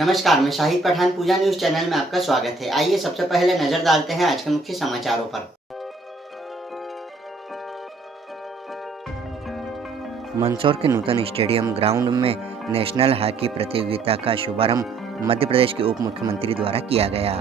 नमस्कार, मैं शाहिद पठान पूजा news channel में आपका स्वागत है। आइए सबसे पहले नजर डालते हैं आज के मुख्य समाचारों पर। मंदसौर के नूतन स्टेडियम ग्राउंड में नेशनल हॉकी प्रतियोगिता का शुभारंभ मध्य प्रदेश के उप मुख्यमंत्री द्वारा किया गया।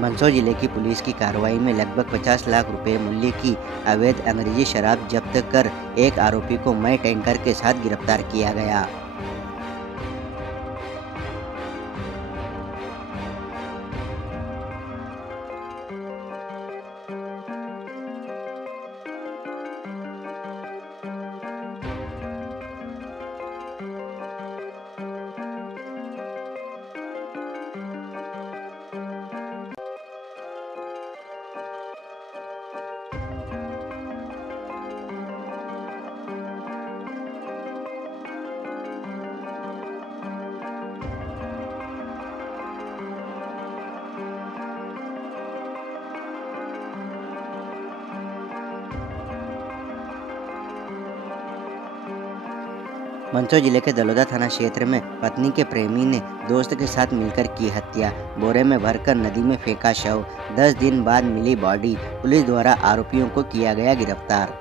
मंदसौर जिले की पुलिस की कार्रवाई में लगभग 50 लाख रुपए मूल्य की अवैध अंग्रेजी शराब जब्त कर एक आरोपी को मई टैंकर के साथ गिरफ्तार किया गया। मंदसौर जिले के दलोदा थाना क्षेत्र में पत्नी के प्रेमी ने दोस्त के साथ मिलकर की हत्या। बोरे में भरकर नदी में फेंका शव। 10 दिन बाद मिली बॉडी। पुलिस द्वारा आरोपियों को किया गया गिरफ्तार।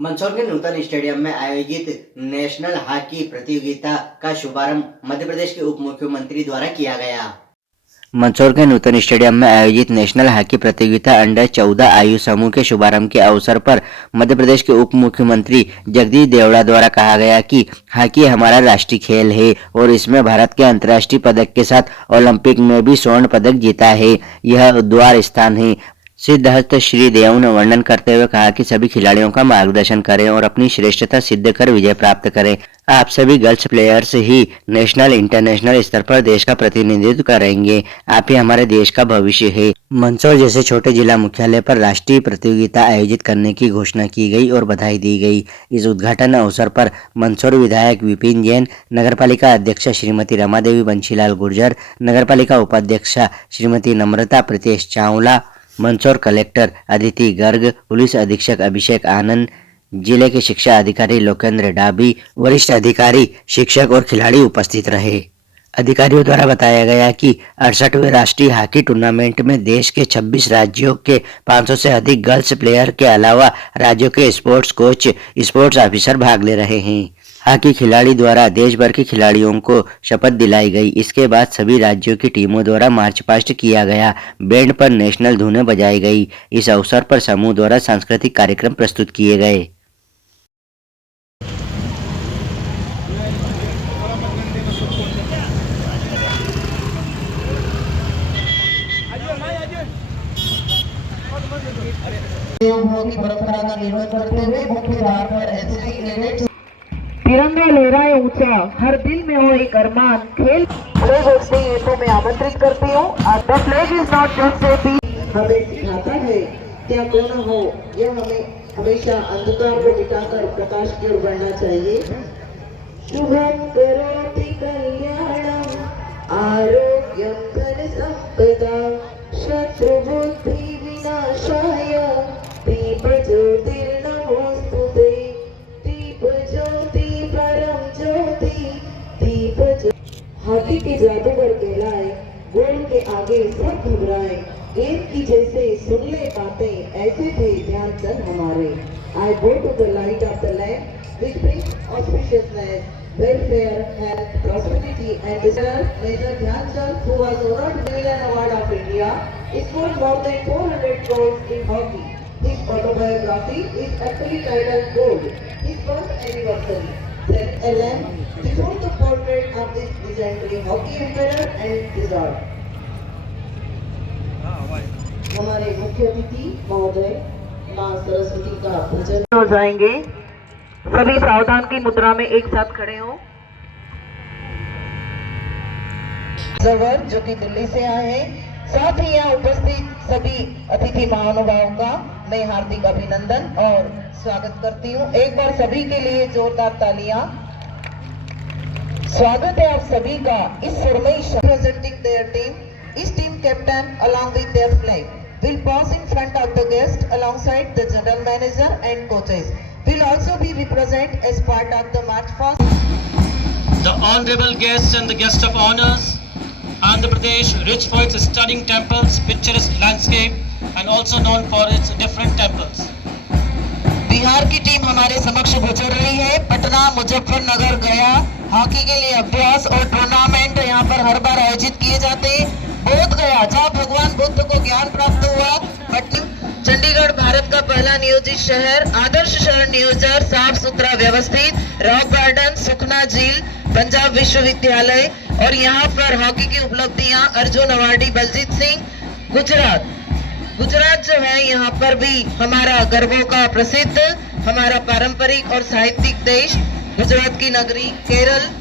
मंदसौर के नूतन स्टेडियम में आयोजित नेशनल हॉकी प्रतियोगिता का शुभारंभ मध्य प्रदेश के उप मुख्यमंत्री द्वारा किया गया। मंदसौर के नूतन स्टेडियम में आयोजित नेशनल हॉकी प्रतियोगिता अंडर 14 आयु समूह के शुभारंभ के अवसर पर मध्य प्रदेश के उप मुख्यमंत्री जगदीश देवड़ा द्वारा कहा गया कि हॉकी हमारा राष्ट्रीय खेल है और इसमें भारत के अंतर्राष्ट्रीय पदक के साथ ओलंपिक में भी स्वर्ण पदक जीता है। यह द्वार स्थान है। सिद्धहस्त श्री देव ने वर्णन करते हुए कहा कि सभी खिलाड़ियों का मार्गदर्शन करें और अपनी श्रेष्ठता सिद्ध कर विजय प्राप्त करें। आप सभी गर्ल्स प्लेयर्स ही नेशनल इंटरनेशनल स्तर पर देश का प्रतिनिधित्व करेंगे। आप ही हमारे देश का भविष्य है। मंदसौर जैसे छोटे जिला मुख्यालय पर राष्ट्रीय प्रतियोगिता आयोजित करने की घोषणा की गई और बधाई दी गई। इस उद्घाटन अवसर पर मंदसौर विधायक विपिन जैन, नगरपालिका अध्यक्षा श्रीमती रमादेवी बंशीलाल गुर्जर, नगरपालिका उपाध्यक्षा श्रीमती नम्रता प्रीतेश चावला, मंदसौर कलेक्टर अदिति गर्ग, पुलिस अधीक्षक अभिषेक आनंद, जिले के शिक्षा अधिकारी लोकेंद्र डाबी, वरिष्ठ अधिकारी, शिक्षक और खिलाड़ी उपस्थित रहे। अधिकारियों द्वारा बताया गया कि 68वें राष्ट्रीय हॉकी टूर्नामेंट में देश के 26 राज्यों के 500 से अधिक गर्ल्स प्लेयर के अलावा राज्यों के स्पोर्ट्स कोच, स्पोर्ट्स ऑफिसर भाग ले रहे हैं। हॉकी खिलाड़ी द्वारा देश भर के खिलाड़ियों को शपथ दिलाई गई। इसके बाद सभी राज्यों की टीमों द्वारा मार्च पास्ट किया गया। बैंड पर नेशनल धुनें बजाई गई। इस अवसर पर समूह द्वारा सांस्कृतिक कार्यक्रम प्रस्तुत किए गए। परंपरा का निर्वहन करते हुए मुख्य द्वार पर एसएससी कैडेट्स तिरंगा लहराए ऊंचा, हर दिल में हो एक अरमान। खेल को मैं आमंत्रित करती हूँ। The flag is not just a piece. हमें सिखाता है क्या कोना हो, यह हमें हमेशा अंधकार को मिटाकर प्रकाश की ओर बढ़ना चाहिए। शुभम करोति कल्याणम आरोग्यम धन संपदा शत्रु बुद्धि विनाशाय दीप ज्योतिर्नमोस्तुते हॉकी के जादूगर कहलाए, गोल के आगे सब घबराए, गेंद की जैसे सुन ले बातें, ऐसे थे ध्यानचंद हमारे। I go to the light of the lamp, which brings auspiciousness, welfare, health, prosperity, and desire. Major Dhyanchand, who was honored with an award of India, scored more than 400 goals in hockey. His autobiography is aptly titled Gold, his birth anniversary. Then a lamp before the portrait of this legendary hockey emperor and wizard. हमारे मुख्य अतिथि महोदय मां सरस्वती का भजन हो जाएंगे। सभी सावधान की मुद्रा में एक साथ खड़े हो। जवर जो कि दिल्ली से आए हैं, साथ ही यहाँ उपस्थित सभी अतिथि महानुभावों का मैं हार्दिक अभिनंदन और स्वागत करती हूँ। एक बार सभी के लिए जोरदार तालियां। स्वागत है आप सभी का इस सुरमई प्रेजेंटिंग देयर टीम। इस team captain along with their flag will pause in front of the guest alongside the general manager and coaches. Will also be represent as part of the march past. The honorable guests and the guests of honors, Andhra Pradesh, rich for its stunning temples, picturesque landscape, and also known for its different temples. Bihar की team हमारे समक्ष गुजर रही है। पटना, मुजफ्फरनगर, गया hockey के लिए अभ्यास और टूर्नामेंट यहाँ पर हर बार आयोजित किए जाते हैं। बोध गया जहाँ भगवान बुद्ध को ज्ञान प्राप्त हुआ। चंडीगढ़ भारत का पहला नियोजित शहर, आदर्श शहर नियोजन, साफ सुथरा व्यवस्थित, रॉक गार्डन, सुखना झील, पंजाब विश्वविद्यालय और यहाँ पर हॉकी की उपलब्धियां अर्जुन अवार्डी बलजीत सिंह। गुजरात जो है यहाँ पर भी हमारा गर्वों का प्रसिद्ध, हमारा पारंपरिक और साहित्यिक देश, गुजरात की नगरी Kerala.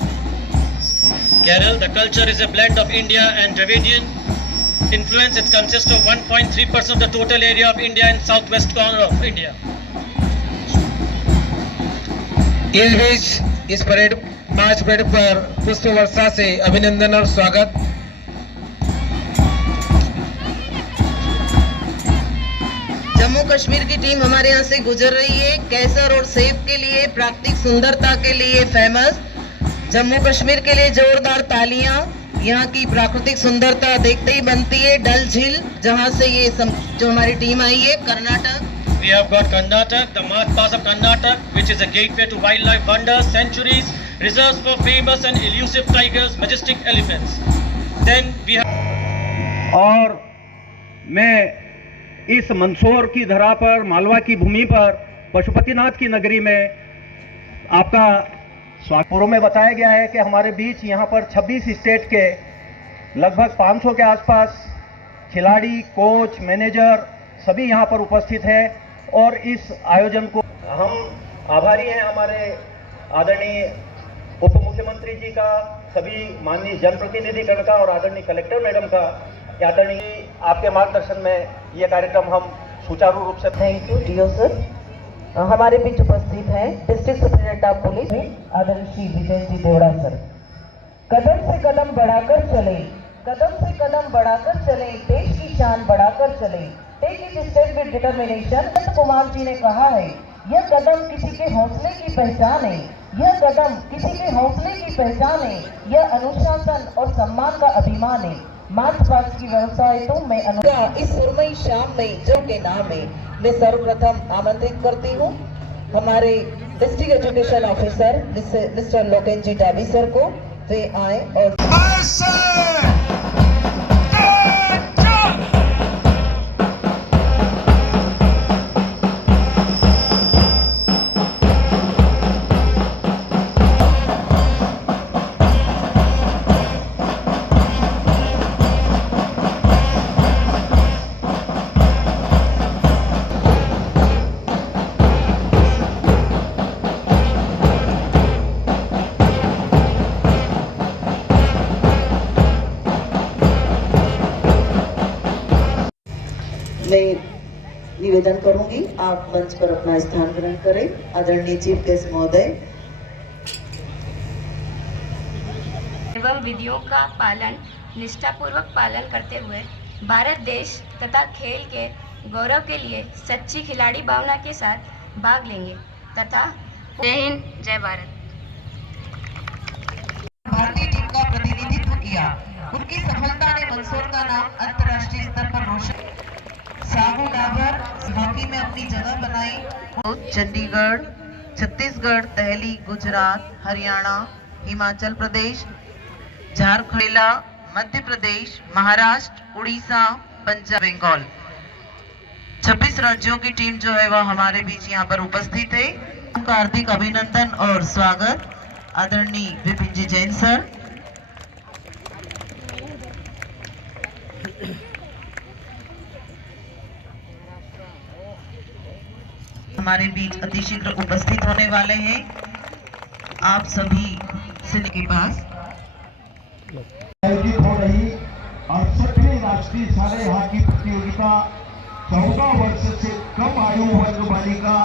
Kerala, the culture is a blend of India and Dravidian influence. It consists of 1.3% of the total area of India and southwest corner of India. इस बीच इस परेड मार्च परेड पर पुष्प वर्षा से अभिनंदन और स्वागत। जम्मू कश्मीर की टीम हमारे यहाँ से गुजर रही है। केसर और सेब के लिए, प्राकृतिक सुंदरता के लिए फेमस। जम्मू कश्मीर के लिए जोरदार तालियां। यहाँ की प्राकृतिक सुंदरता देखते ही बनती है। डल झील जहाँ से ये जो हमारी टीम आई है, Karnataka. We have got Karnataka, the March Pass of Karnataka, which is a gateway to wildlife wonders, sanctuaries, reserves for famous and elusive tigers, majestic elephants. Then we have. और मैं इस मंदसौर की धरा पर, मालवा की भूमि पर, पशुपतिनाथ की नगरी में आपका स्वागत। पूर्व में बताया गया है कि हमारे बीच यहाँ पर 26 स्टेट के लगभग 500 के आसपास खिलाड़ी, कोच, मैनेजर सभी यहाँ पर उपस्थित हैं और इस आयोजन को हम आभारी हैं हमारे आदरणीय उप मुख्यमंत्री जी का, सभी माननीय जनप्रतिनिधिगण का और आदरणीय कलेक्टर मैडम का। आदरणीय आपके मार्गदर्शन में ये कार्यक्रम हम सुचारू रूप से। थैंक यू डियो सर। हमारे बीच उपस्थित हैं डिस्ट्रिक्ट सुपरिटेंडेंट ऑफ पुलिस आदरणीय श्री विजय जी देवड़ा सर। कदम से कदम बढ़ाकर चले, कदम से कदम बढ़ाकर चले, देश की शान बढ़ाकर चले, take it step with determination. Sant Kumar जी ने कहा है, यह कदम किसी के हौसले की पहचान है, यह कदम किसी के हौसले की पहचान है, यह अनुशासन और सम्मान का अभिमान है। मार्च पास्ट की व्यवस्था है तो मैं इस सुरमई शाम में जो के नाम है मैं सर्वप्रथम आमंत्रित करती हूँ हमारे district education officer mister Loken ji Dabi sir को। वे आए और मैं निवेदन करूंगी आप मंच पर अपना स्थान ग्रहण करें। आदरणीय चीफ गेस्ट महोदय। एवं विधियों का पालन निष्ठापूर्वक पालन करते हुए भारत देश तथा खेल के गौरव के लिए सच्ची खिलाड़ी भावना के साथ भाग लेंगे तथा जय हिंद, जय भारत। भारतीय टीम का प्रतिनिधित्व किया। किया। उनकी सफलता ने मंदसौर का नाम अंतर्राष्ट्रीय स्तर पर रोशन। सागू डाबर हॉकी में अपनी जगह बनाई। चंडीगढ़, छत्तीसगढ़, दिल्ली, गुजरात, हरियाणा, हिमाचल प्रदेश, झारखंड, मध्य प्रदेश, महाराष्ट्र, उड़ीसा, पंजाब, बंगाल, 26 राज्यों की टीम जो है वह हमारे बीच यहाँ पर उपस्थित है। उनका हार्दिक अभिनंदन और स्वागत आदरणीय विपिन जी जैन सर। हमारे बीच अतिशीघ्र उपस्थित होने वाले हैं। आप सभी से के पास आयोजित हो रही 68वीं राष्ट्रीय शालेय हॉकी प्रतियोगिता 14 वर्ष से कम आयु वर्ग बालिका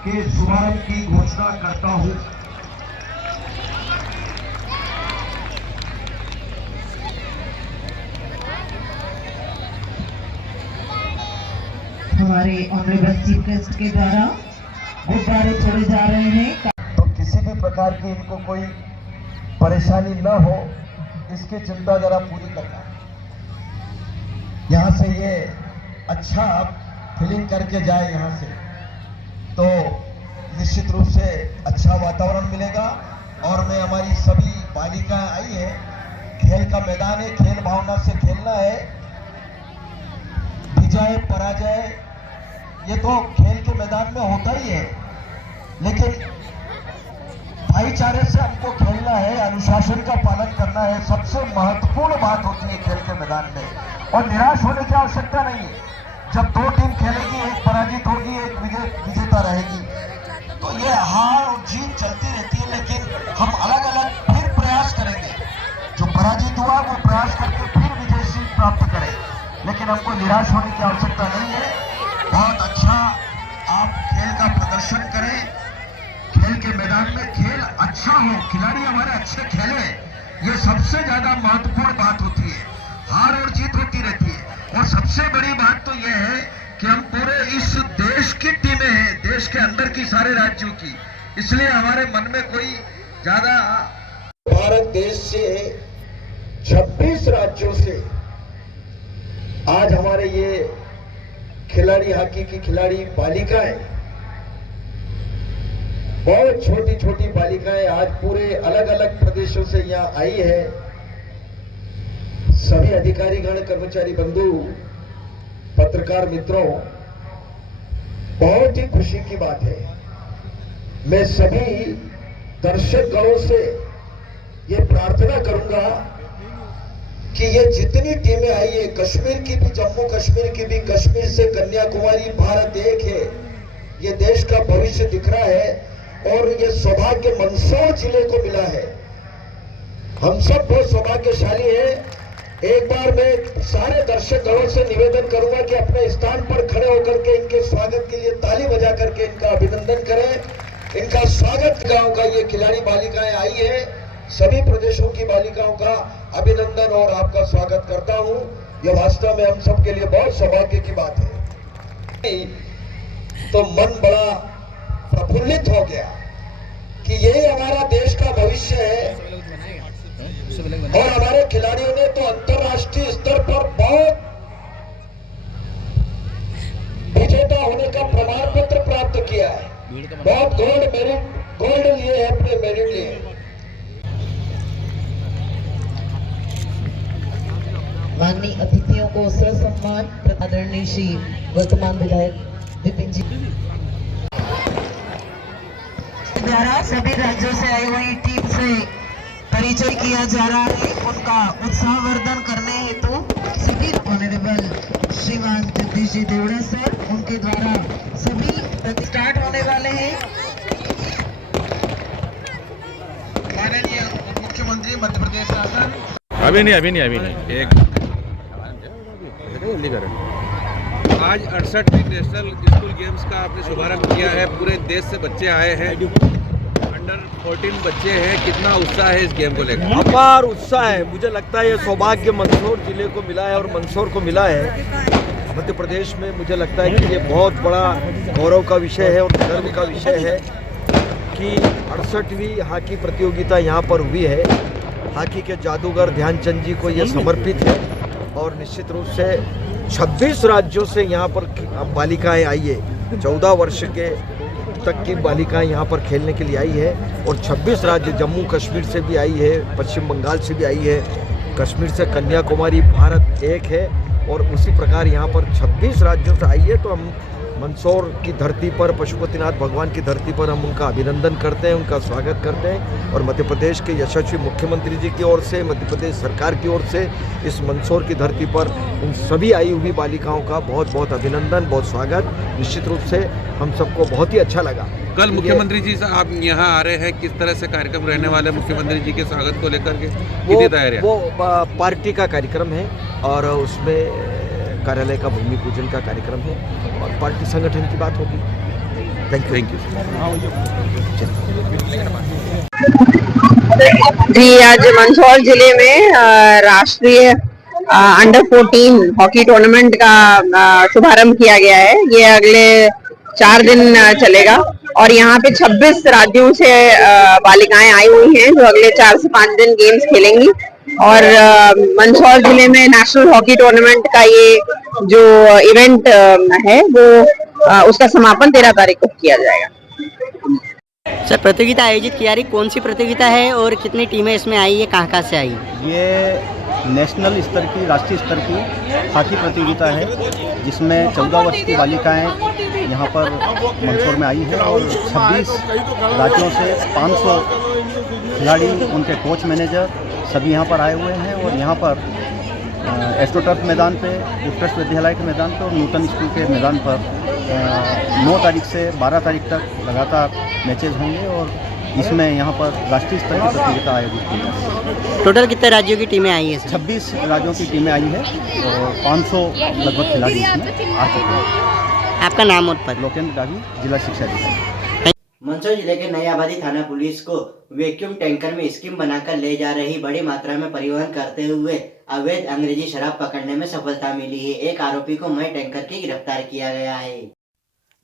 के शुभारंभ की घोषणा करता हूं। हमारे ऑनरेबल चीफ गेस्ट के द्वारा गुब्बारे छोड़े जा रहे हैं। तो किसी भी प्रकार की इनको कोई परेशानी न हो, इसकी चिंता जरा पूरी करना। यहाँ से ये अच्छा फीलिंग करके जाए यहाँ से, तो निश्चित रूप से अच्छा वातावरण मिलेगा। और मैं हमारी सभी बालिकाएं आई है, खेल का मैदान है, खेल भावना से खेलना है। विजय पराजय ये तो खेल के मैदान में होता ही है, लेकिन भाईचारे से हमको खेलना है, अनुशासन का पालन करना है, सबसे महत्वपूर्ण बात होती है खेल के मैदान में। और निराश होने की आवश्यकता नहीं है। जब दो टीम खेलेगी, एक पराजित होगी, एक विजेता रहेगी, तो ये हार और जीत चलती रहती है। लेकिन हम अलग अलग फिर प्रयास करेंगे। जो पराजित हुआ वो प्रयास करके फिर विजय सीट प्राप्त करे, लेकिन हमको निराश होने की आवश्यकता नहीं है। बहुत अच्छा आप खेल का प्रदर्शन करें, खेल के मैदान में खेल अच्छा हो, खिलाड़ी हमारे अच्छे खेले, ये सबसे ज्यादा महत्वपूर्ण बात होती है। हार और जीत होती रहती है, और सबसे बड़ी बात तो यह है कि हम पूरे इस देश की टीमें हैं, देश के अंदर की सारे राज्यों की, इसलिए हमारे मन में कोई ज्यादा। भारत देश से 26 राज्यों से आज हमारे ये खिलाड़ी, हॉकी की खिलाड़ी बालिकाएं, बहुत छोटी छोटी बालिकाएं आज पूरे अलग अलग प्रदेशों से यहाँ आई है। सभी अधिकारीगण, कर्मचारी बंधु, पत्रकार मित्रों, बहुत ही खुशी की बात है। मैं सभी दर्शक गणों से ये प्रार्थना करूंगा कि ये जितनी टीमें आई है, कश्मीर की भी, जम्मू कश्मीर की भी, कश्मीर से कन्याकुमारी, भारत एक है, ये देश का भविष्य दिख रहा है। और ये सौभाग्य मंदसौर जिले को मिला है। हम सब बहुत सौभाग्यशाली हैं। एक बार मैं सारे दर्शक गणों से निवेदन करूंगा कि अपने स्थान पर खड़े होकर के इनके स्वागत के लिए ताली बजा करके इनका अभिनंदन करें। इनका स्वागत गांव का ये खिलाड़ी बालिकाएं आई है, सभी प्रदेशों की बालिकाओं का अभिनंदन और आपका स्वागत करता हूं। यह वास्तव में हम सब के लिए बहुत सौभाग्य की बात है। तो मन बड़ा प्रफुल्लित हो गया कि यही हमारा देश का भविष्य है। और हमारे खिलाड़ियों ने तो अंतर्राष्ट्रीय स्तर पर बहुत विजेता होने का प्रमाण पत्र प्राप्त किया है। बहुत गोल्ड लिए हैं, अपने मेरिट लिए। माननीय अतिथियों को ससम्मान आदरणीय श्री वर्तमान विधायक विपिन जी द्वारा सभी राज्यों से आई हुई टीम से परिचय किया जा रहा है। उनका उत्साहवर्धन करने हेतु सभी ऑनरेबल श्रीमान जगदीश जी देवड़ा सर, उनके द्वारा सभी स्टार्ट होने वाले हैं। माननीय उप मुख्यमंत्री मध्य प्रदेश शासन। अभी नहीं एक जल्दी करें। आज 68वीं नेशनल स्कूल गेम्स का आपने शुभारंभ किया है। पूरे देश से बच्चे आए हैं, अंडर 14 बच्चे हैं। कितना उत्साह है इस गेम को लेकर? अपार उत्साह है। मुझे लगता है ये सौभाग्य मंदसौर जिले को मिला है और मंदसौर को मिला है मध्य प्रदेश में। मुझे लगता है कि ये बहुत बड़ा गौरव का विषय है और गर्व का विषय है कि 68वीं हॉकी प्रतियोगिता यहाँ पर हुई है। हॉकी के जादूगर ध्यानचंद जी को ये समर्पित है और निश्चित रूप से 26 राज्यों से यहाँ पर बालिकाएं आई है। 14 वर्ष के तक की बालिकाएं यहाँ पर खेलने के लिए आई है और 26 राज्य, जम्मू कश्मीर से भी आई है, पश्चिम बंगाल से भी आई है, कश्मीर से कन्याकुमारी, भारत एक है और उसी प्रकार यहाँ पर 26 राज्यों से आई है। तो हम मंदसौर की धरती पर, पशुपतिनाथ भगवान की धरती पर हम उनका अभिनंदन करते हैं, उनका स्वागत करते हैं और मध्य प्रदेश के यशस्वी मुख्यमंत्री जी की ओर से, मध्य प्रदेश सरकार की ओर से इस मंदसौर की धरती पर उन सभी आई हुई बालिकाओं का बहुत बहुत अभिनंदन, बहुत स्वागत। निश्चित रूप से हम सबको बहुत ही अच्छा लगा। कल मुख्यमंत्री जी से आप यहाँ आ रहे हैं, किस तरह से कार्यक्रम रहने वाले मुख्यमंत्री जी के स्वागत को लेकर के कितनी तैयारी? वो पार्टी का कार्यक्रम है और उसमें कार्यालय का भूमि पूजन का कार्यक्रम है और पार्टी संगठन की बात होगी। Thank you. जी, आज मंदसौर जिले में राष्ट्रीय अंडर 14 हॉकी टूर्नामेंट का शुभारंभ किया गया है। ये अगले 4 दिन चलेगा और यहाँ पे 26 राज्यों से बालिकाएं आई हुई हैं जो अगले 4 से 5 दिन गेम्स खेलेंगी और मंदसौर जिले में नेशनल हॉकी टूर्नामेंट का ये जो इवेंट है वो उसका समापन 13 तारीख को किया जाएगा। सर, प्रतियोगिता आयोजित की जा रही, कौन सी प्रतियोगिता है और कितनी टीमें इसमें आई है, कहाँ से आई? ये नेशनल स्तर की, राष्ट्रीय स्तर की हॉकी प्रतियोगिता है जिसमें 14 वर्ष की बालिकाएं यहाँ पर मंदसौर में आई हैं और 26 राज्यों से 500 खिलाड़ी, उनके कोच, मैनेजर सभी यहाँ पर आए हुए हैं और यहाँ पर एस्ट्रोटर्फ मैदान पे, उत्कृष्ट विद्यालय के मैदान पर और नूतन स्कूल के मैदान पर 9 तारीख से 12 तारीख तक लगातार मैचेज होंगे और इसमें यहाँ पर राष्ट्रीय स्तर की प्रतियोगिता आयोजित की जाएगी। टोटल कितने राज्यों की टीमें आई है? 26 राज्यों की टीमें आई है और 500 लगभग खिलाड़ी इसमें आ चुके हैं। आपका नाम और पद? लोकेंद्र डागी, जिला शिक्षा अधिकारी। मंदसौर जिले के नई आबादी थाना पुलिस को वैक्यूम टैंकर में स्कीम बनाकर ले जा रही बड़ी मात्रा में परिवहन करते हुए अवैध अंग्रेजी शराब पकड़ने में सफलता मिली है। एक आरोपी को मई टैंकर के गिरफ्तार किया गया है।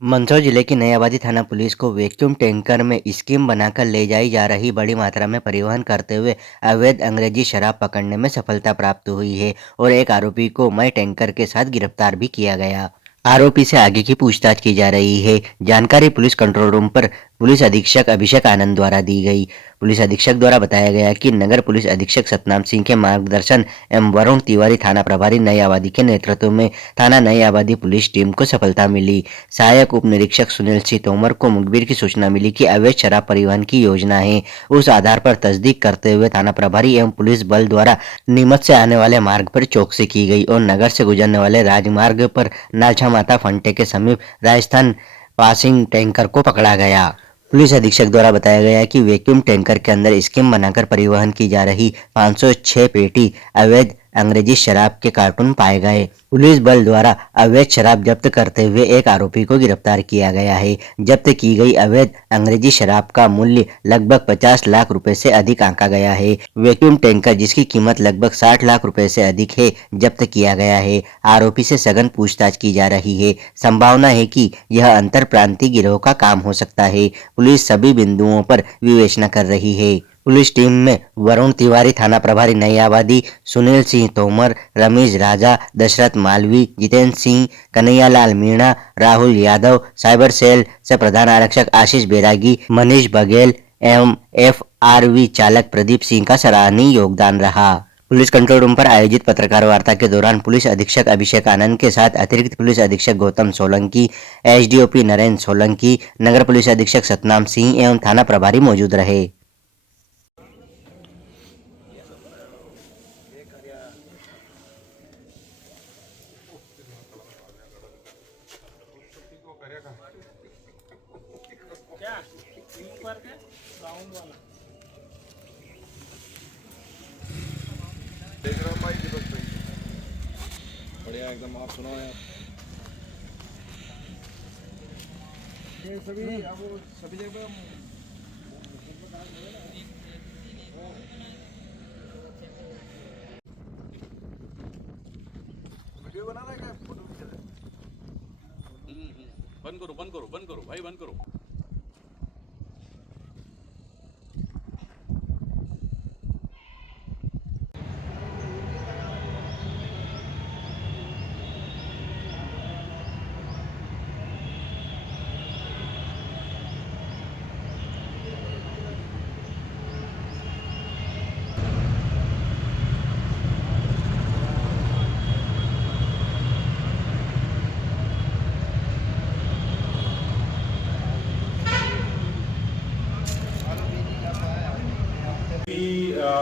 मंदसौर जिले की नई आबादी थाना पुलिस को वैक्यूम टैंकर में स्कीम बनाकर ले जाई जा रही बड़ी मात्रा में परिवहन करते हुए अवैध अंग्रेजी शराब पकड़ने में सफलता प्राप्त हुई है और एक आरोपी को मई टैंकर के साथ गिरफ्तार भी किया गया। आरोपी से आगे की पूछताछ की जा रही है। जानकारी पुलिस कंट्रोल रूम पर पुलिस अधीक्षक अभिषेक आनंद द्वारा दी गई। पुलिस अधीक्षक द्वारा बताया गया कि नगर पुलिस अधीक्षक सतनाम सिंह के मार्गदर्शन एवं वरुण तिवारी थाना प्रभारी नई आबादी के नेतृत्व में थाना नई आबादी पुलिस टीम को सफलता मिली। सहायक उप निरीक्षक सुनील सिंह तोमर को मुखबिर की सूचना मिली कि अवैध शराब परिवहन की योजना है। उस आधार पर तस्दीक करते हुए थाना प्रभारी एवं पुलिस बल द्वारा नीमच से आने वाले मार्ग पर चौकसी की गई और नगर से गुजरने वाले राजमार्ग पर नालछा माता फंटे के समीप राजस्थान पासिंग टैंकर को पकड़ा गया। पुलिस अधीक्षक द्वारा बताया गया कि वैक्यूम टैंकर के अंदर स्कीम बनाकर परिवहन की जा रही 506 पेटी अवैध अंग्रेजी शराब के कार्टून पाए गए। पुलिस बल द्वारा अवैध शराब जब्त करते हुए एक आरोपी को गिरफ्तार किया गया है। जब्त की गई अवैध अंग्रेजी शराब का मूल्य लगभग 50 लाख रुपए से अधिक आंका गया है। वैक्यूम टैंकर जिसकी कीमत लगभग 60 लाख रुपए से अधिक है जब्त किया गया है। आरोपी से सघन पूछताछ की जा रही है। संभावना है कि यह अंतर प्रांतीय गिरोह का काम हो सकता है। पुलिस सभी बिंदुओं पर विवेचना कर रही है। पुलिस टीम में वरुण तिवारी थाना प्रभारी नई आबादी, सुनील सिंह तोमर, रमेश राजा, दशरथ मालवी, जितेंद्र सिंह, कन्हैयालाल मीणा, राहुल यादव, साइबर सेल से प्रधान आरक्षक आशीष बैरागी, मनीष बघेल एवं FRV चालक प्रदीप सिंह का सराहनीय योगदान रहा। पुलिस कंट्रोल रूम पर आयोजित पत्रकार वार्ता के दौरान पुलिस अधीक्षक अभिषेक आनंद के साथ अतिरिक्त पुलिस अधीक्षक गौतम सोलंकी, SDOP नरेंद्र सोलंकी, नगर पुलिस अधीक्षक सतनाम सिंह एवं थाना प्रभारी मौजूद रहे। बढ़िया एकदम। आप सुनाओ यार। ये सभी अब सभी जगह वीडियो बना रहा है क्या? फोटो खींच रहा है? बंद करो बंद करो बंद करो भाई बंद करो।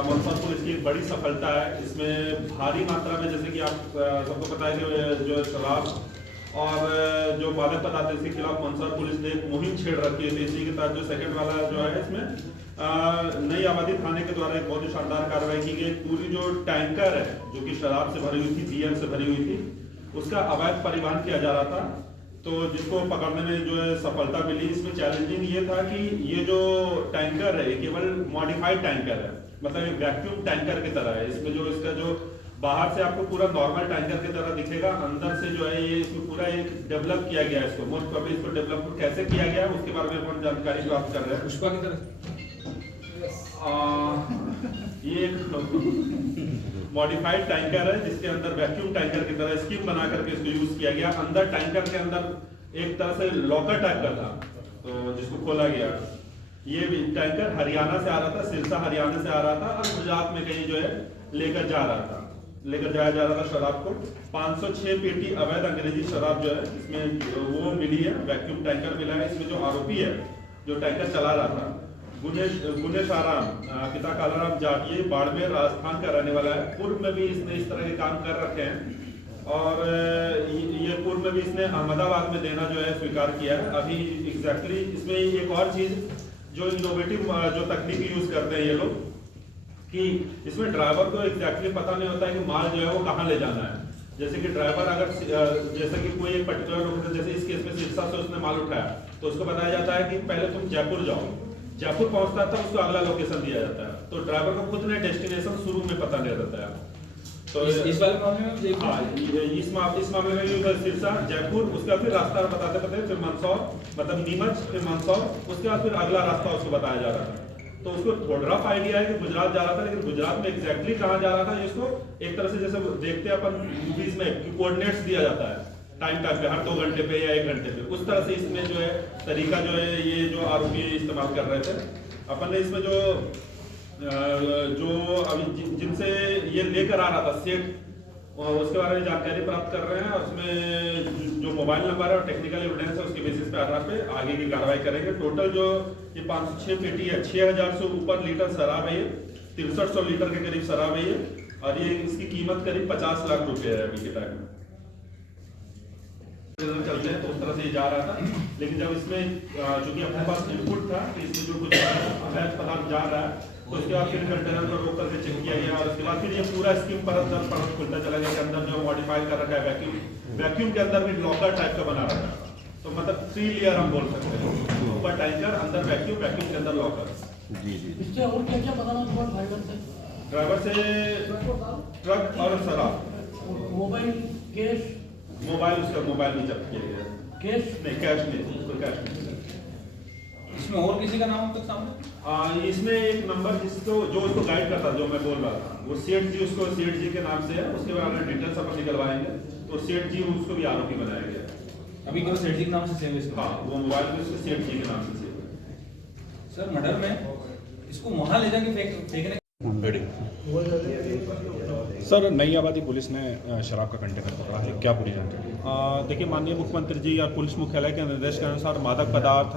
मंदसौर पुलिस की एक बड़ी सफलता है। इसमें भारी मात्रा में, जैसे कि आप सबको पता है कि जो शराब और जो मादक पदार्थ इसके खिलाफ मंदसौर पुलिस ने एक मुहिम छेड़ रखी है। इसी के तहत जो सेकंड वाला जो है, इसमें नई आबादी थाने के द्वारा एक बहुत ही शानदार कार्रवाई की गई। पूरी जो टैंकर है जो कि शराब से भरी हुई थी, बीयर से भरी हुई थी, उसका अवैध परिवहन किया जा रहा था। तो जिसको पकड़ने में जो है सफलता मिली। इसमें चैलेंजिंग ये था कि ये जो टैंकर है, ये केवल मॉडिफाइड टैंकर है, मतलब एक वैक्यूम टैंकर की तरह है। इसमें जो इसका जो बाहर से आपको पूरा नॉर्मल टैंकर की तरह दिखेगा, अंदर से जो है ये इसमें पूरा एक डेवलप किया गया है। इसको मोस्ट प्रोबेबली इसको डेवलप कैसे किया गया है उसके बारे में हम जानकारी प्राप्त कर रहे हैं। पुष्पा की तरह ये एक मॉडिफाइड टैंकर है जिसके अंदर वैक्यूम टैंकर की तरह स्कीम बना करके इसको यूज किया गया। अंदर टैंकर के अंदर एक तरह से लॉकर टाइप का था, तो जिसको खोला गया। ये भी टैंकर हरियाणा से आ रहा था, सिरसा हरियाणा से आ रहा था और गुजरात में कहीं जो है लेकर जाया जा रहा था शराब को। 506 पेटी अवैध अंग्रेजी शराब जो है इसमें वो मिली है, वैक्यूम टैंकर मिला है। इसमें जो आरोपी है जो टैंकर चला रहा था, गुनेश आराम पिता कालाराम जाटिये, बाड़मेर राजस्थान का रहने वाला है। पूर्व में भी इसने इस तरह के काम कर रखे हैं और ये पूर्व में भी इसने अहमदाबाद में देना जो है स्वीकार किया है। अभी एग्जैक्टली इसमें एक और चीज जो इनोवेटिव जो तकनीक यूज करते हैं ये लोग, कि इसमें ड्राइवर को एग्जैक्टली पता नहीं होता है कि माल जो है वो कहाँ ले जाना है। जैसे कि ड्राइवर अगर जैसे कि कोई एक पर्टिकुलर लोकेशन, जैसे इस केस में सिरसा से उसने माल उठाया, तो उसको बताया जाता है कि पहले तुम जयपुर जाओ। जयपुर पहुंचता था उसको अगला लोकेशन दिया जाता है, तो ड्राइवर को खुद ने डेस्टिनेशन शुरू में पता नहीं रहता है। तो इस वाले मामले में हाँ, इस मामले में ये सिरसा, जयपुर, उसका फिर रास्ता बताते फिर मंदसौर, मतलब नीमच, फिर मंदसौर, उसके बाद फिर अगला रास्ता उसको बताया जा रहा था। तो उसको थोड़ा रफ आइडिया है कि गुजरात जा रहा था, लेकिन गुजरात में एग्जैक्टली कहाँ जा रहा था इसको एक तरह से जैसे देखते हैं अपन मूवीज में कोऑर्डिनेट्स दिया जाता है टाइम पे, हर 2 घंटे पे या 1 घंटे पे, उस तरह से इसमें जो है तरीका जो है ये जो आरोपी इस्तेमाल कर रहे थे। अपन ने इसमें जो अभी जिनसे ये लेकर आ रहा था सेठ, उसके बारे में जानकारी प्राप्त कर रहे हैं और उसमें जो मोबाइल नंबर है और टेक्निकल एविडेंस है उसके बेसिस पे आधार पे आगे की कार्रवाई करेंगे। टोटल जो ये 506 पेटी है, 6000 से ऊपर लीटर शराब है, ये 6300 लीटर के करीब शराब है ये, और ये इसकी कीमत करीब 50 लाख रुपए है अभी के टाइम में। चलते हैं तो उस तरह से ये जा रहा था, लेकिन जब इसमें चूंकि अपने पास इनपुट था कि इसमें जो कुछ अवैध पदार्थ जा रहा है, तो उसके बाद फिर कंटेनर को रोक करके चेक किया गया और उसके बाद फिर ये पूरा स्कीम परत दर परत खुलता चला गया। के अंदर जो मॉडिफाई कर रखा है वैक्यूम के अंदर भी लॉकर टाइप का बना रखा है, तो मतलब 3 लेयर हम बोल सकते हैं, ऊपर टैंकर, अंदर वैक्यूम के अंदर लॉकर। इससे और क्या क्या बताना ड्राइवर से ट्रक और शराब, मोबाइल, कैश, उसका मोबाइल भी जब्त किया गया, कैश नहीं, कैश नहीं, कोई कैश नहीं। इसमें और किसी का नाम तक सामने? इसमें एक नंबर जो उसको गाइड करता, जो मैं बोल रहा था, वो सेठ जी, उसको सेठ जी के नाम से है। उसके बारे में डिटेल्स अपन निकलवाएंगे, तो सेठ जी उसको भी आरोपी बनाया गया। अभी क्यों सेठ जी के नाम से सेव है इसको? हाँ, वो मोबाइल में उसको सेठ जी के नाम से सेव है। सर मर्डर में इसको वहां ले जाके फेंकने सर, नई आबादी पुलिस ने शराब का कंटेनर पकड़ा है, क्या पूरी जानकारी? देखिए, माननीय मुख्यमंत्री जी और पुलिस मुख्यालय के निर्देश के अनुसार मादक पदार्थ,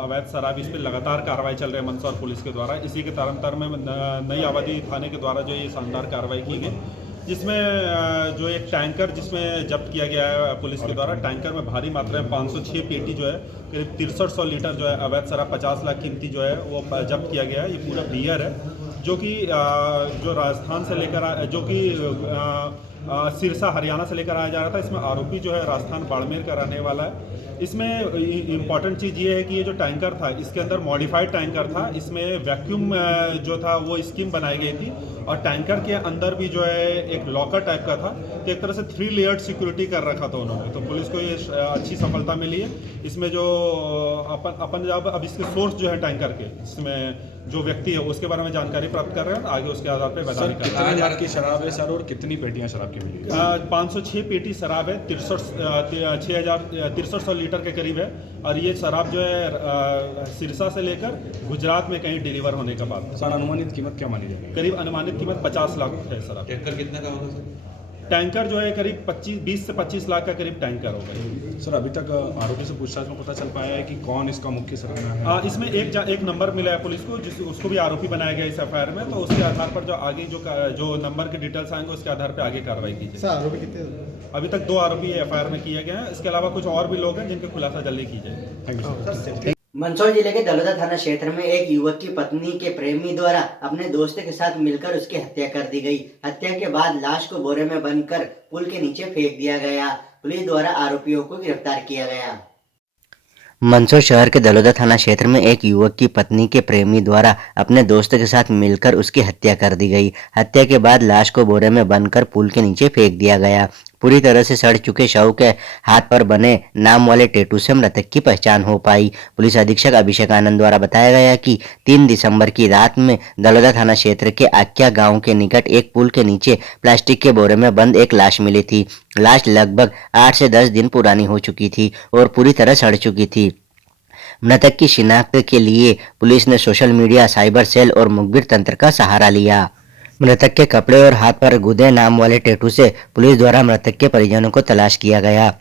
अवैध शराब, इस पर लगातार कार्रवाई चल रही है मंदसौर पुलिस के द्वारा। इसी के तरह में नई आबादी थाने के द्वारा जो ये शानदार कार्रवाई की गई, जिसमें जो एक टैंकर जिसमें जब्त किया गया है पुलिस के द्वारा। टैंकर में भारी मात्रा में 506 पेटी जो है करीब 6300 लीटर जो है अवैध शराब 50 लाख कीमती जो है वो जब्त किया गया है। ये पूरा बियर है जो कि जो राजस्थान से लेकर जो कि सिरसा हरियाणा से लेकर आया जा रहा था। इसमें आरोपी जो है राजस्थान बाड़मेर का रहने वाला है। इसमें इम्पॉर्टेंट चीज़ ये है कि ये जो टैंकर था इसके अंदर मॉडिफाइड टैंकर था। इसमें वैक्यूम जो था वो स्कीम बनाई गई थी और टैंकर के अंदर भी जो है एक लॉकर टाइप का था। तो एक तरह से 3 लेयर्ड सिक्योरिटी कर रखा था उन्होंने। तो पुलिस को ये अच्छी सफलता मिली है। इसमें जो अपन जब अब इसके सोर्स जो है टैंकर के, इसमें जो व्यक्ति है उसके बारे में जानकारी प्राप्त कर रहे हैं, आगे उसके आधार पर बताने का। कितने लाख की शराब है सर और कितनी पेटियां शराब की मिली? 506 पेटी शराब है, 6300 लीटर के करीब है। और ये शराब जो है सिरसा से लेकर गुजरात में कहीं डिलीवर होने के बाद। सर, अनुमानित कीमत क्या मानी जाएगी? करीब अनुमानित कीमत 50 लाख है शराब। टैंकर कितने का होगा सर? टैंकर जो है करीब 20 से 25 लाख का करीब टैंकर होगा। सर अभी तक आरोपी से पूछताछ में पता चल पाया है कि कौन इसका मुख्य सरगना है? इसमें एक नंबर मिला है पुलिस को, उसको भी आरोपी बनाया गया इस एफआईआर में, तो उसके आधार पर जो आगे जो नंबर के डिटेल्स आएंगे उसके आधार पर आगे कार्रवाई की जाएगी। आरोपी कितने? अभी तक 2 आरोपी एफआईआर में किए गए हैं, इसके अलावा कुछ और भी लोग हैं जिनके खुलासा जल्दी की जाएगी। Thank you sir. मंदसौर जिले के दलोदा थाना क्षेत्र में एक युवक की पत्नी के प्रेमी द्वारा अपने दोस्त के साथ मिलकर उसकी हत्या कर दी गई। हत्या के बाद लाश को बोरे में बंदकर पुल के नीचे फेंक दिया गया। पुलिस द्वारा आरोपियों को गिरफ्तार किया गया। मंदसौर शहर के दलोदा थाना क्षेत्र में एक युवक की पत्नी के प्रेमी द्वारा अपने दोस्त के साथ मिलकर उसकी हत्या कर दी गई। हत्या के बाद लाश को बोरे में बंदकर पुल के नीचे फेंक दिया गया। पूरी तरह से सड़ चुके शव के हाथ पर बने नाम वाले टैटू से मृतक की पहचान हो पाई। पुलिस अधीक्षक अभिषेक आनंद द्वारा बताया गया कि 3 दिसंबर की रात में दलोदा थाना क्षेत्र के आक्या गांव के निकट एक पुल के नीचे प्लास्टिक के बोरे में बंद एक लाश मिली थी। लाश लगभग 8 से 10 दिन पुरानी हो चुकी थी और पूरी तरह सड़ चुकी थी। मृतक की शिनाख्त के लिए पुलिस ने सोशल मीडिया, साइबर सेल और मुखबिर तंत्र का सहारा लिया। मृतक के कपड़े और हाथ पर गुदे नाम वाले टैटू से पुलिस द्वारा मृतक के परिजनों को तलाश किया गया,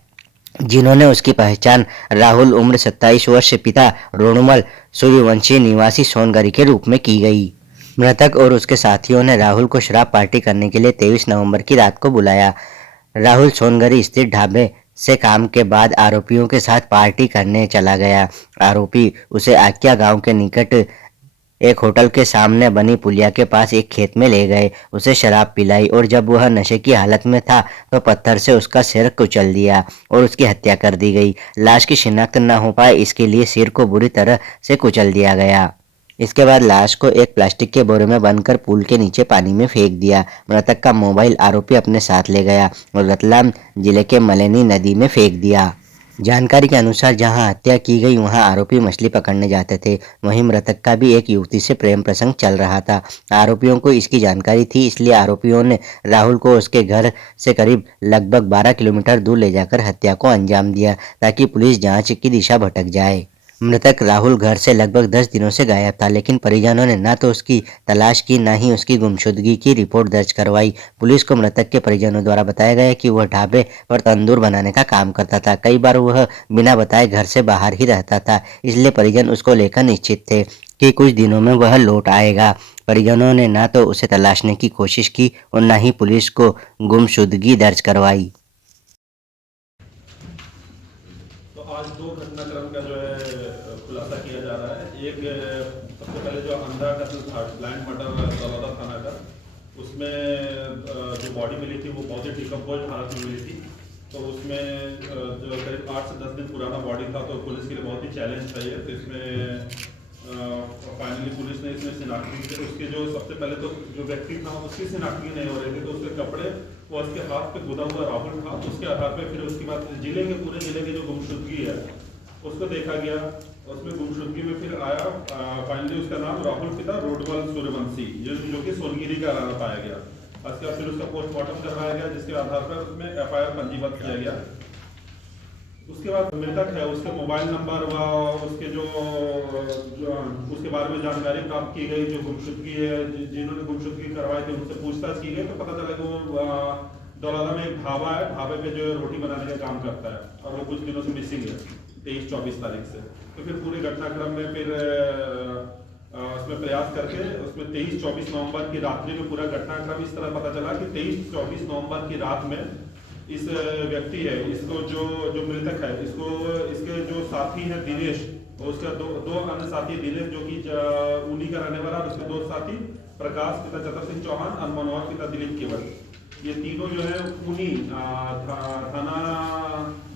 जिन्होंने उसकी पहचान राहुल उम्र 27 वर्ष, पिता रोणुमल सूर्यवंशी निवासी सोनगरी के रूप में की गई। मृतक और उसके साथियों ने राहुल को शराब पार्टी करने के लिए 23 नवंबर की रात को बुलाया। राहुल सोनगरी स्थित ढाबे से काम के बाद आरोपियों के साथ पार्टी करने चला गया। आरोपी उसे आक्या गांव के निकट एक होटल के सामने बनी पुलिया के पास एक खेत में ले गए, उसे शराब पिलाई और जब वह नशे की हालत में था तो पत्थर से उसका सिर कुचल दिया और उसकी हत्या कर दी गई। लाश की शिनाख्त न हो पाए इसके लिए सिर को बुरी तरह से कुचल दिया गया। इसके बाद लाश को एक प्लास्टिक के बोरे में बंदकर पुल के नीचे पानी में फेंक दिया। मृतक का मोबाइल आरोपी अपने साथ ले गया और रतलाम जिले के मलेनी नदी में फेंक दिया। जानकारी के अनुसार जहां हत्या की गई वहां आरोपी मछली पकड़ने जाते थे। वहीं मृतक का भी एक युवती से प्रेम प्रसंग चल रहा था। आरोपियों को इसकी जानकारी थी, इसलिए आरोपियों ने राहुल को उसके घर से करीब लगभग 12 किलोमीटर दूर ले जाकर हत्या को अंजाम दिया ताकि पुलिस जांच की दिशा भटक जाए। मृतक राहुल घर से लगभग 10 दिनों से गायब था, लेकिन परिजनों ने न तो उसकी तलाश की न ही उसकी गुमशुदगी की रिपोर्ट दर्ज करवाई। पुलिस को मृतक के परिजनों द्वारा बताया गया कि वह ढाबे पर तंदूर बनाने का काम करता था। कई बार वह बिना बताए घर से बाहर ही रहता था, इसलिए परिजन उसको लेकर निश्चित थे कि कुछ दिनों में वह लौट आएगा। परिजनों ने न तो उसे तलाशने की कोशिश की और न ही पुलिस को गुमशुदगी दर्ज करवाई। तो आज 2 घटनाक्रम का जो है खुलासा किया जा रहा है। एक सबसे पहले जो अंधा कत्ल था, ब्लाइंड मर्डर दलोदा थाना का, उसमें जो बॉडी मिली थी वो बहुत ही डिकम्पोज हालत में मिली थी। तो उसमें जो करीब 8 से 10 दिन पुराना बॉडी था, तो पुलिस के लिए बहुत ही चैलेंज था ये। तो इसमें फाइनली पुलिस ने इसमें शिनाख्ती की। उसके जो सबसे पहले तो जो व्यक्ति था उसकी शिनाख्ती नहीं हो रही थी, तो उसके कपड़े वो उसके हाथ पे गुदा हुआ राहुल था। तो उसके आधार पे फिर उसके बाद पूरे जिले की जो गुमशुदगी है उसको देखा गया। उसमें गुमशुदगी में फिर आया फाइनली उसका नाम राहुल पिता रोडमल सूर्यवंशी जो कि सोनगिरी का पाया गया। उसके बाद फिर उसका पोस्टमार्टम करवाया गया, जिसके आधार पर उसमें एफआईआर पंजीबद्ध किया गया। उसके बाद मृतक है उसके मोबाइल नंबर व उसके जो उसके बारे में जानकारी प्राप्त की गई। जो गुमशुदगी है, जिन्होंने गुमशुदगी करवाई थी उनसे पूछताछ की गई, तो पता चला कि वो दौलता में एक ढाबा है, ढाबे पे जो रोटी बनाने का काम करता है और वो कुछ दिनों से मिसिंग है 23-24 तारीख से। तो फिर पूरे घटनाक्रम में फिर उसमें प्रयास करके उसमें 23-24 नवंबर की रात्रि में पूरा घटनाक्रम इस तरह पता चला कि 23-24 नवंबर की रात में इस व्यक्ति है, इसको जो मृतक है, इसको इसके जो साथी है दिनेश, उसका दो अन्य साथी दिनेश जो कि उन्हीं का रहने वाला, और उसके 2 साथी प्रकाश पिता चतर सिंह चौहान और मनोहर पिता दिलीप केवल, ये तीनों जो है उन्हीं थाना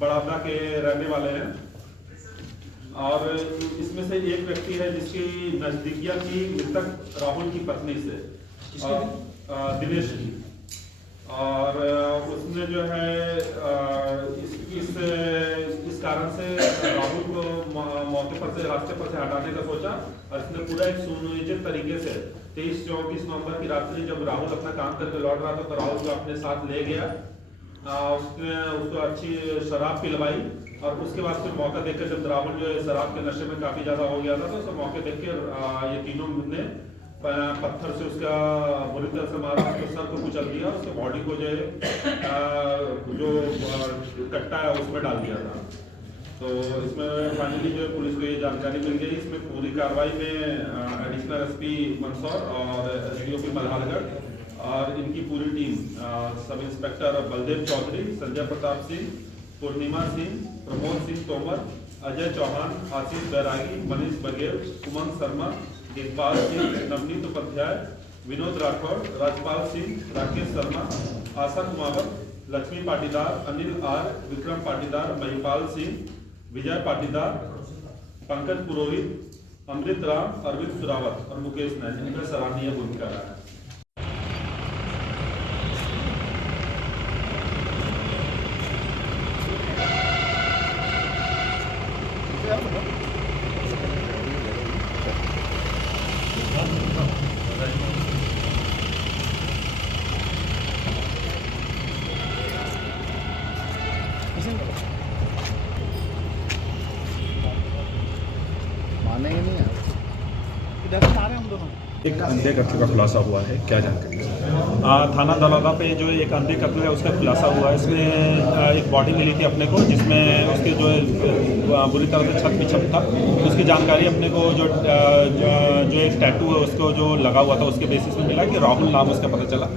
बड़ावदा के रहने वाले हैं। और इसमें से एक व्यक्ति है जिसकी नजदीकिया की मृतक राहुल की पत्नी से, दिनेश की, और उसने जो है इस कारण से राहुल को मौके पर से रास्ते पर से हटाने का सोचा, और इसने पूरा एक सुनियोजित तरीके से 23-24 नवंबर की रात्रि जब राहुल अपना काम करके लौट रहा था तो राहुल को अपने साथ ले गया। उसने उसको अच्छी शराब पिलवाई, और उसके बाद फिर मौका देखकर जब राहुल जो है शराब के नशे में काफ़ी ज़्यादा हो गया था, तो उस मौके देख के ये तीनों ने पत्थर से उसका बुरी तरह से मारा, उसके सर को कुचल दिया, उसके बॉडी को जो कट्टा है उसमें डाल दिया था। तो इसमें फाइनली जो पुलिस को ये जानकारी मिल गई। इसमें पूरी कार्रवाई में एडिशनल एसपी मंदसौर और एसडीओपी मल्हारगढ़ और इनकी पूरी team, sub inspector Baldev Chaudhary, Sanjay Pratap Singh, Purnima Singh, Pramod Singh Tomar, Ajay Chauhan, Ashish Bairagi, Manish Baghel, Umang Sharma, Iqbal Singh, Navneet Upadhyay, Vinod Rathore, Rajpal Singh, Rakesh Sharma, Asha Kumawat, Lakshmi Patidar, Anil R, Vikram Patidar, Mahipal Singh, Vijay Patidar, Pankaj Purohit, Amrit Ram, Arvind Surawat और मुकेश नैन, इनका सराहनीय भूमिका रहा है। एक अंधे कत्ल का खुलासा हुआ है, क्या जानकारी? थाना दलौदा पे जो एक अंधे कत्ल है उसका खुलासा हुआ है। इसमें एक बॉडी मिली थी अपने को, जिसमें उसके जो बुरी तरह से छत बिछप था। उसकी जानकारी अपने को जो एक टैटू है उसको जो लगा हुआ था उसके बेसिस में मिला कि राहुल नाम उसका पता चला।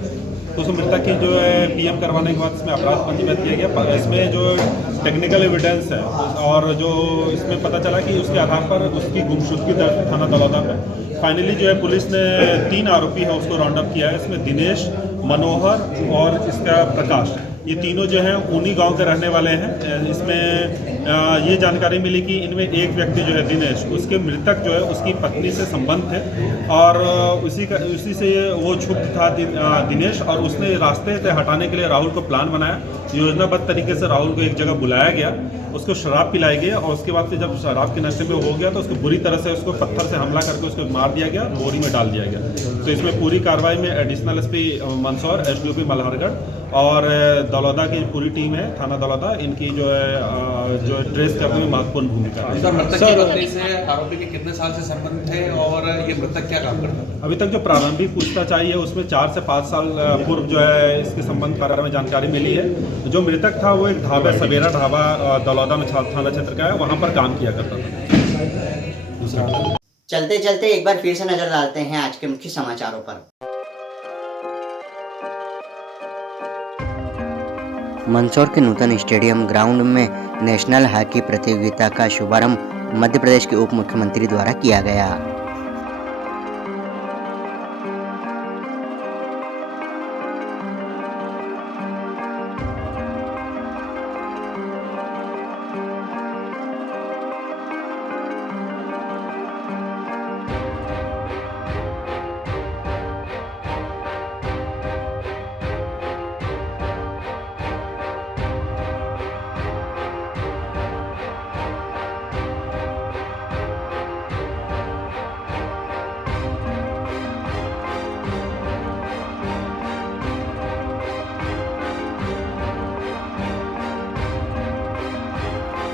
तो उसमें मृतक की जो है पीएम करवाने के बाद इसमें अपराध पंजीबद्ध किया गया। इसमें जो टेक्निकल एविडेंस है और जो इसमें पता चला कि उसके आधार पर उसकी गुमशुदगी दर्ज थाना दलौदा में। फाइनली जो है पुलिस ने 3 आरोपी है उसको राउंड अप किया है। इसमें दिनेश, मनोहर और इसका प्रकाश, ये तीनों जो हैं ऊनी गांव के रहने वाले हैं। इसमें ये जानकारी मिली कि इनमें एक व्यक्ति जो है दिनेश, उसके मृतक जो है उसकी पत्नी से संबंध थे और उसी से वो क्षुब्ध था दिनेश, और उसने रास्ते से हटाने के लिए राहुल को प्लान बनाया। योजनाबद्ध तरीके से राहुल को एक जगह बुलाया गया, उसको शराब पिलाई गई और उसके बाद से जब शराब के नशे में हो गया तो उसको बुरी तरह से उसको पत्थर से हमला करके उसको मार दिया गया, बोरी में डाल दिया गया। तो इसमें पूरी कार्रवाई में additional SP Mandsaur, SDOP Malhargarh और दलौदा की पूरी टीम है, थाना दलौदा, इनकी जो है ट्रेस करने में महत्वपूर्ण भूमिका है। सर, मृतक की पत्नी से आरोपी के कितने साल से संबंध थे और ये मृतक क्या काम करता था? अभी तक जो प्रारंभिक पूछताछ आई है उसमें 4 से 5 साल पूर्व जो है इसके संबंध के बारे में जानकारी मिली है। जो मृतक था वो एक ढाबा, सवेरा ढाबा दलौदा में थाना क्षेत्र का है, वहाँ पर काम किया करता था। चलते चलते एक बार फिर से नजर डालते हैं आज के मुख्य समाचारों पर। मंदसौर के नूतन स्टेडियम ग्राउंड में नेशनल हॉकी प्रतियोगिता का शुभारंभ मध्य प्रदेश के उप मुख्यमंत्री द्वारा किया गया।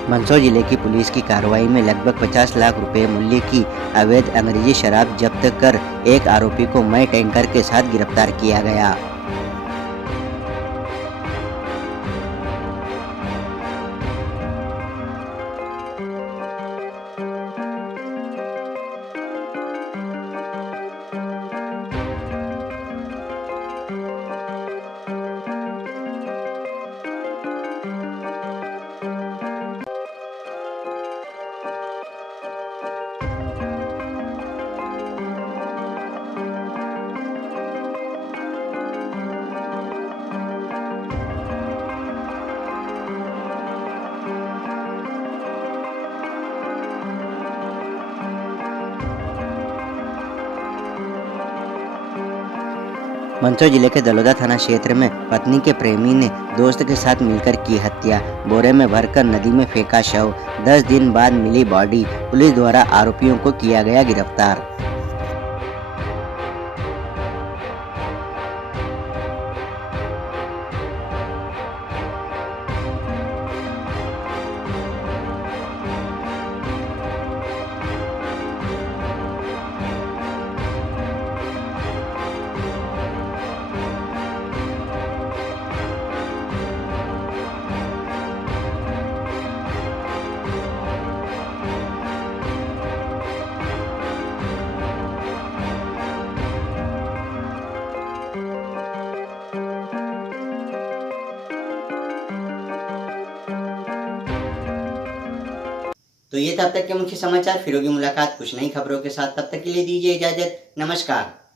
मंदसौर जिले की पुलिस की कार्रवाई में लगभग 50 लाख रुपए मूल्य की अवैध अंग्रेजी शराब जब्त कर एक आरोपी को मई टैंकर के साथ गिरफ्तार किया गया। मंदसौर जिले के दलौदा थाना क्षेत्र में पत्नी के प्रेमी ने दोस्त के साथ मिलकर की हत्या, बोरे में भरकर नदी में फेंका शव। 10 दिन बाद मिली बॉडी, पुलिस द्वारा आरोपियों को किया गया गिरफ्तार। तो ये था अब तक के मुख्य समाचार। फिर होगी मुलाकात कुछ नई खबरों के साथ, तब तक के लिए दीजिए इजाजत। नमस्कार।